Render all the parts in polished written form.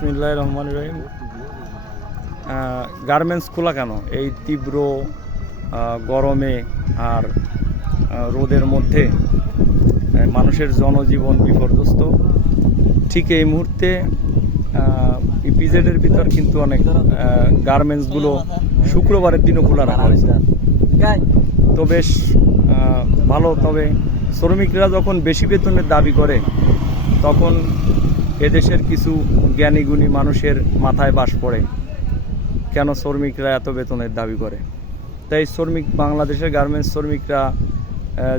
বিসমিল্লাহির রহমানির রহিম। গার্মেন্টস খোলা কেন এই তীব্র গরমে আর রোদের মধ্যে? মানুষের জনজীবন বিপর্যস্ত। ঠিক এই মুহূর্তে ইপিজেডের ভিতর কিন্তু অনেক গার্মেন্টসগুলো শুক্রবারের দিনও খোলা রাখা হয়েছে। তো বেশ ভালো। তবে শ্রমিকরা যখন বেশি বেতনের দাবি করে তখন এদেশের কিছু জ্ঞানীগুণী মানুষের মাথায় বাস পড়ে, কেন শ্রমিকরা এত বেতনের দাবি করে। তাই বাংলাদেশের গার্মেন্টস শ্রমিকরা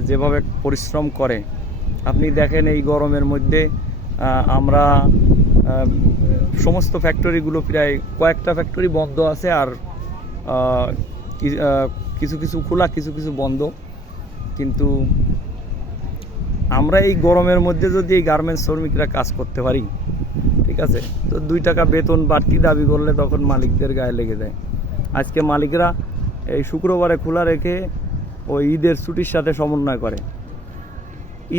যেভাবে পরিশ্রম করে, আপনি দেখেন এই গরমের মধ্যে আমরা সমস্ত ফ্যাক্টরিগুলো প্রায় কয়েকটা ফ্যাক্টরি বন্ধ আছে, আর কিছু কিছু খোলা, কিছু কিছু বন্ধ। কিন্তু আমরা এই গরমের মধ্যে যদি এই গার্মেন্টস শ্রমিকরা কাজ করতে পারি, ঠিক আছে, তো 2 টাকা বেতন বাড়তি দাবি করলে তখন মালিকদের গায়ে লেগে যায়। আজকে মালিকরা এই শুক্রবারে খোলা রেখে ওই ঈদের ছুটির সাথে সমন্বয় করে।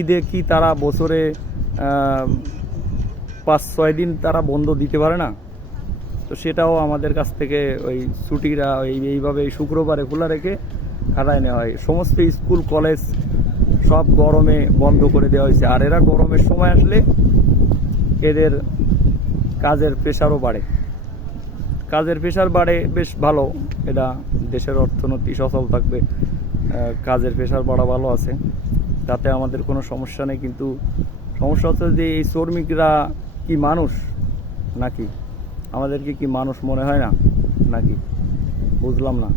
ঈদে কি তারা বছরে 5-6 দিন তারা বন্ধ দিতে পারে না? তো সেটাও আমাদের কাছ থেকে ওই ছুটিরা এইভাবে শুক্রবারে খোলা রেখে খাটায় নেওয়া হয়। সমস্ত স্কুল কলেজ সব গরমে বন্ধ করে দেওয়া হয়েছে। আর এরা গরমের সময় আসলে এদের কাজের প্রেশারও বাড়ে। কাজের প্রেশার বাড়ে, বেশ ভালো। এটা দেশের অর্থনীতি সচল থাকবে, কাজের প্রেশার বাড়া ভালো আছে, তাতে আমাদের কোনো সমস্যা নেই। কিন্তু সমস্যা হচ্ছে যে এই শ্রমিকরা কি মানুষ নাকি? আমাদেরকে কি মানুষ মনে হয় না নাকি? বুঝলাম না।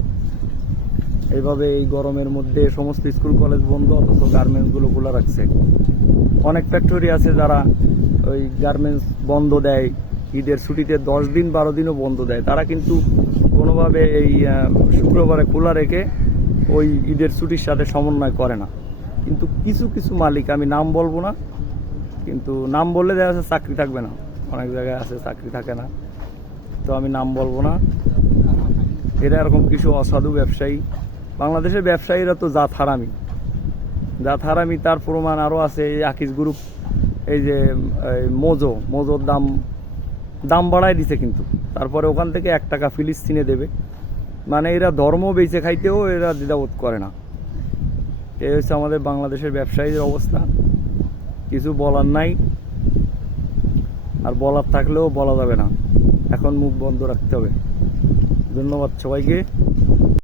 এইভাবে এই গরমের মধ্যে সমস্ত স্কুল কলেজ বন্ধ, অথচ গার্মেন্টসগুলো খোলা রাখছে। অনেক ফ্যাক্টরি আছে যারা ওই গার্মেন্টস বন্ধ দেয়, ঈদের ছুটিতে 10 দিন 12 দিনও বন্ধ দেয়। তারা কিন্তু কোনোভাবে এই শুক্রবারে খোলা রেখে ওই ঈদের ছুটির সাথে সমন্বয় করে না। কিন্তু কিছু কিছু মালিক, আমি নাম বলবো না, কিন্তু নাম বললে দেখা যাচ্ছে চাকরি থাকবে না। অনেক জায়গায় আছে চাকরি থাকে না, তো আমি নাম বলবো না। এরা এরকম কিছু অসাধু ব্যবসায়ী। বাংলাদেশের ব্যবসায়ীরা তো জাত হারামি। তার প্রমাণ আরও আছে। এই আকিজ গ্রুপ, এই যে মোজোর দাম বাড়ায় দিছে, কিন্তু তারপরে ওখান থেকে 1 টাকা ফিলিস্তিনে দেবে। মানে এরা ধর্ম বেঁচে খাইতেও এরা দ্বিধাবোধ করে না। এই হচ্ছে আমাদের বাংলাদেশের ব্যবসায়ীদের অবস্থা। কিছু বলার নাই, আর বলার থাকলেও বলা যাবে না। এখন মুখ বন্ধ রাখতে হবে। ধন্যবাদ সবাইকে।